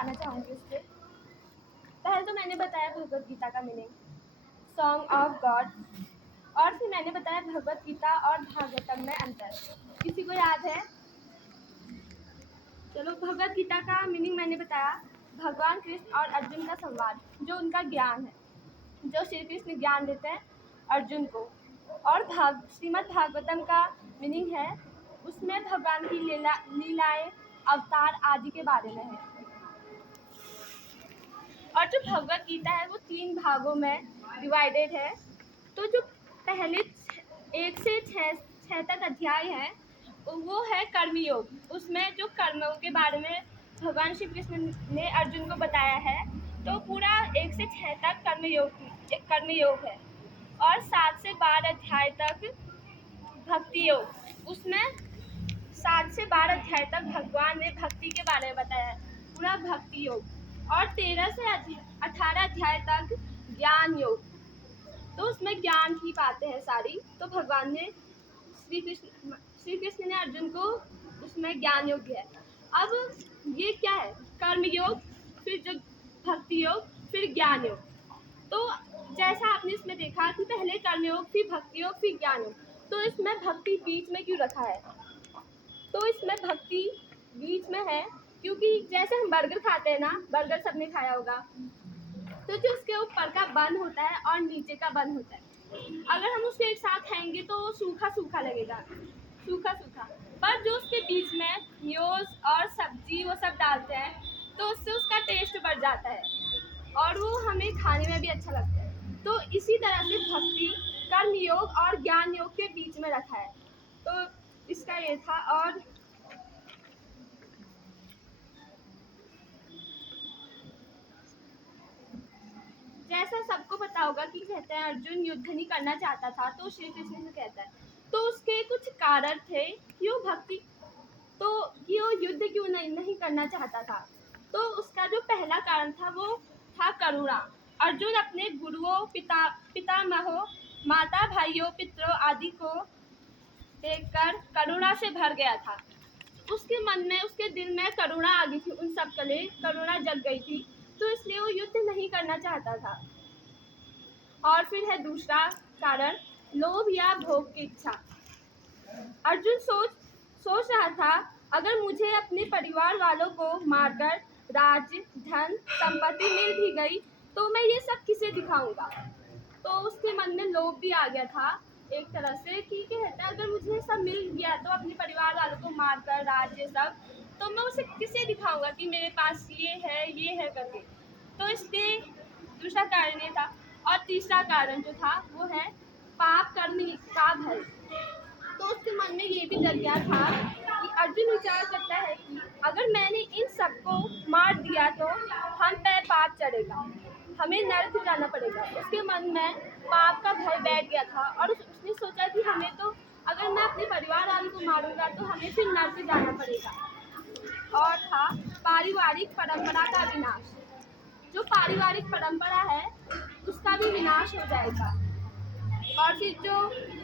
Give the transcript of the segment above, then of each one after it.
बताना चाहूँगी उससे। पहले तो मैंने बताया भगवत गीता का मीनिंग, सॉन्ग ऑफ गॉड, और फिर मैंने बताया भगवत गीता और भागवतम में अंतर। किसी को याद है? चलो, भगवत गीता का मीनिंग मैंने बताया, भगवान कृष्ण और अर्जुन का संवाद, जो उनका ज्ञान है, जो श्री कृष्ण ज्ञान देते हैं अर्जुन को। और श्रीमद् भागवतम का मीनिंग है, उसमें भगवान की लीलाएं, अवतार आदि के बारे में है। और जो भगवत गीता है वो 3 भागों में डिवाइडेड है। तो जो पहले 1 से 6 तक अध्याय है वो है कर्मयोग। उसमें जो कर्मों के बारे में भगवान श्री कृष्ण ने अर्जुन को बताया है। तो पूरा 1 से 6 तक कर्मयोग है। और 7 से 12 अध्याय तक भक्ति योग। उसमें 7 से 12 अध्याय तक भगवान ने भक्ति के बारे में बताया है, पूरा भक्ति योग। और 13 से 18 अध्याय तक ज्ञान योग। तो उसमें ज्ञान की बातें हैं सारी। तो भगवान ने श्री कृष्ण ने अर्जुन को उसमें ज्ञान योग दिया है। अब ये क्या है? कर्म योग, फिर जो भक्ति योग, फिर ज्ञान योग। तो जैसा आपने इसमें देखा कि पहले कर्म योग, फिर भक्ति योग, फिर ज्ञान योग। तो इसमें भक्ति बीच में क्यों रखा है? तो इसमें भक्ति बीच में है क्योंकि जैसे हम बर्गर खाते हैं ना, बर्गर सबने खाया होगा, तो जो उसके ऊपर का बन होता है और नीचे का बन होता है, अगर हम उसको एक साथ खाएंगे तो सूखा सूखा लगेगा, सूखा सूखा। पर जो उसके बीच में न्यूज़ और सब्जी वो सब डालते हैं तो उससे उसका टेस्ट बढ़ जाता है और वो हमें खाने में भी अच्छा लगता है। तो इसी तरह से भक्ति कर्म योग और ज्ञान योग के बीच में रखा है। तो इसका ये था। और जैसा सबको पता होगा कि कहते हैं अर्जुन युद्ध नहीं करना चाहता था, तो श्री कृष्ण से कहता है, तो उसके कुछ कारण थे क्यों भक्ति, तो क्यों युद्ध क्यों नहीं करना चाहता था। तो उसका जो पहला कारण था वो था करुणा। अर्जुन अपने गुरुओं, पितामहों, माता, भाइयों, पितरों आदि को देखकर करुणा से भर गया था। उसके मन में, उसके दिल में करुणा आ गई थी, उन सब के लिए करुणा जग गई थी। तो इसलिए वो युद्ध नहीं करना चाहता था। और फिर है दूसरा कारण, लोभ या भोग की इच्छा। अर्जुन सोच रहा था, अगर मुझे अपने परिवार वालों को मारकर राज्य, धन, संपत्ति मिल भी गई तो मैं ये सब किसे दिखाऊंगा। तो उसके मन में लोभ भी आ गया था एक तरह से कि कहता है, अगर मुझे सब मिल गया तो अपने परिवार वालों को मारकर राज्य सब, तो मैं उसे किसे दिखाऊंगा कि मेरे पास ये है करके। तो इसलिए दूसरा कारण ये था। और तीसरा कारण जो था वो है पाप कर्म का भय। तो उसके मन में ये भी जग गया था कि अर्जुन विचार करता है कि अगर मैंने इन सबको मार दिया तो हम पे पाप चढ़ेगा, हमें नरक जाना पड़ेगा। उसके मन में पाप का भय बैठ गया था और उसने सोचा कि हमें तो, अगर मैं अपने परिवार वालों को मारूंगा तो हमें फिर नरक जाना पड़ेगा। और था पारिवारिक परंपरा का विनाश। जो पारिवारिक परंपरा है उसका भी विनाश हो जाएगा। और फिर जो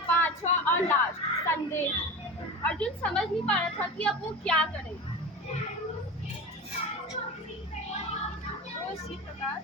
5वां और लास्ट, संदेश। अर्जुन समझ नहीं पा रहा था कि अब वो क्या करे। तो इसी प्रकार